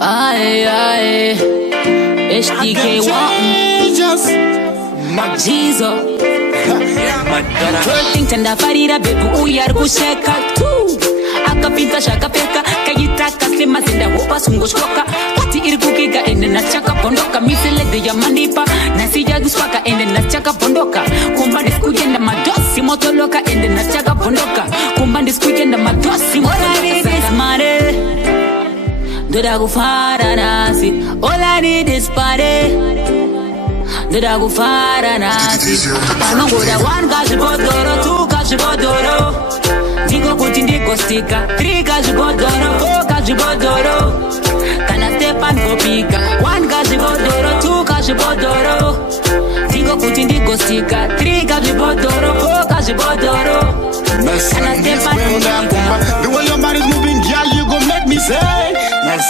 Aye, aye. HDK1 Jizo Twerking tenda farira bebu uyar kusheka tu akapinta shakapeka kayitaka sema zinda hopa sungoshkoka wati irikukiga ende nachaka bondoka misele de yamandipa nasija guswaka ende nachaka bondoka kumbandi skujenda madosi motoloka ende nachaka bondoka kumbandi skujenda madosi motoloka mare Doda gufara nasi all I need is party Doda gufara nasi Anongoda one kashibodoro, two kashibodoro Digo kuti ndiko stika, three kashibodoro, four kashibodoro Kana step and go pika, one kashibodoro, two kashibodoro Digo kuti ndiko stika, three kashibodoro, four kashibodoro Kana step and go pika The way your body's moving, girl, you gon' make me say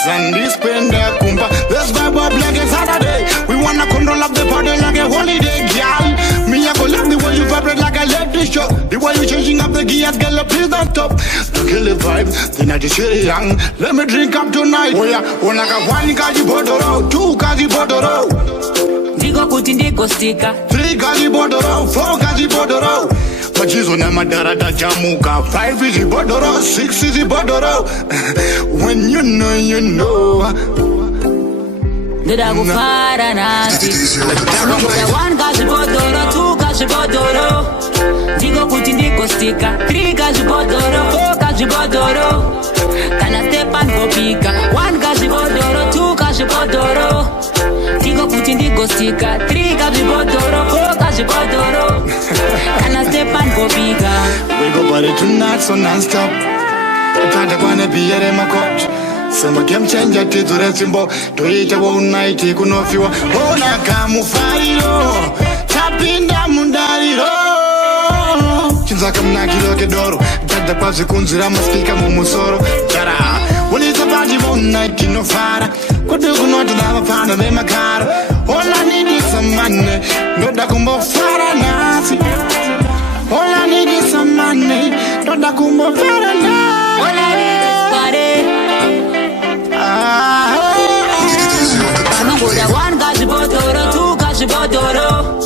Sunday spend a kumba. Let's vibe up like a Saturday. We wanna control up the party like a holiday, girl. Me I go love the way you vibrate like a electric shock. The way you changing up the gears, girl, please don't stop. To kill the vibe, then I just feel young. Let me drink up tonight. Oh yeah, one like a one kaji bodoro, two kaji bodoro. Digo kuti ndiko stika, three kaji bodoro, four kaji bodoro. Majizo na madara da jamuka. 5 is the bodoro, 6 is the bodoro. When you know, you know. Doda gufara nasi Anongoda one kashibodoro, two kashibodoro Digo kuti ndiko stika, three kashibodoro, four kashibodoro Kana step and go pika, one kashibodoro, two kashibodoro Digo kuti ndiko stika, three kashibodoro, four kashibodoro Kana step and go pika We go party tonight so non-stop Tata kwane biyere makot Sema game changer tizure simbo Tuite wa night kunofiwa Ona kamufairo Tapinda mundariro Chinzaka mnakilo kedoro Tata pasi kunzira maspika mumusoro Tara Walita party one night kinofara Kudu kunota dava pano de makara All I need is some money Noda kumbo fara nasi All I need is some money Noda kumbo fara nasi All I need is party Anongoda one kashibodoro, two kashibodoro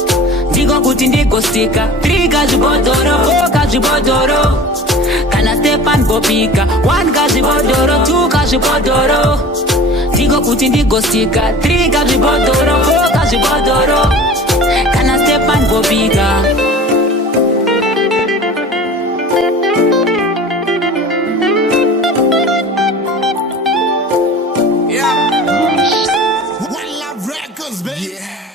Digo kuti ndiko stika, three kashibodoro, four kashibodoro Kana step and go pika, one kashibodoro, two kashibodoro Digo kuti ndiko stika, three kashibodoro, four kashibodoro Kana step and go pika One Love Records, baby. Yeah.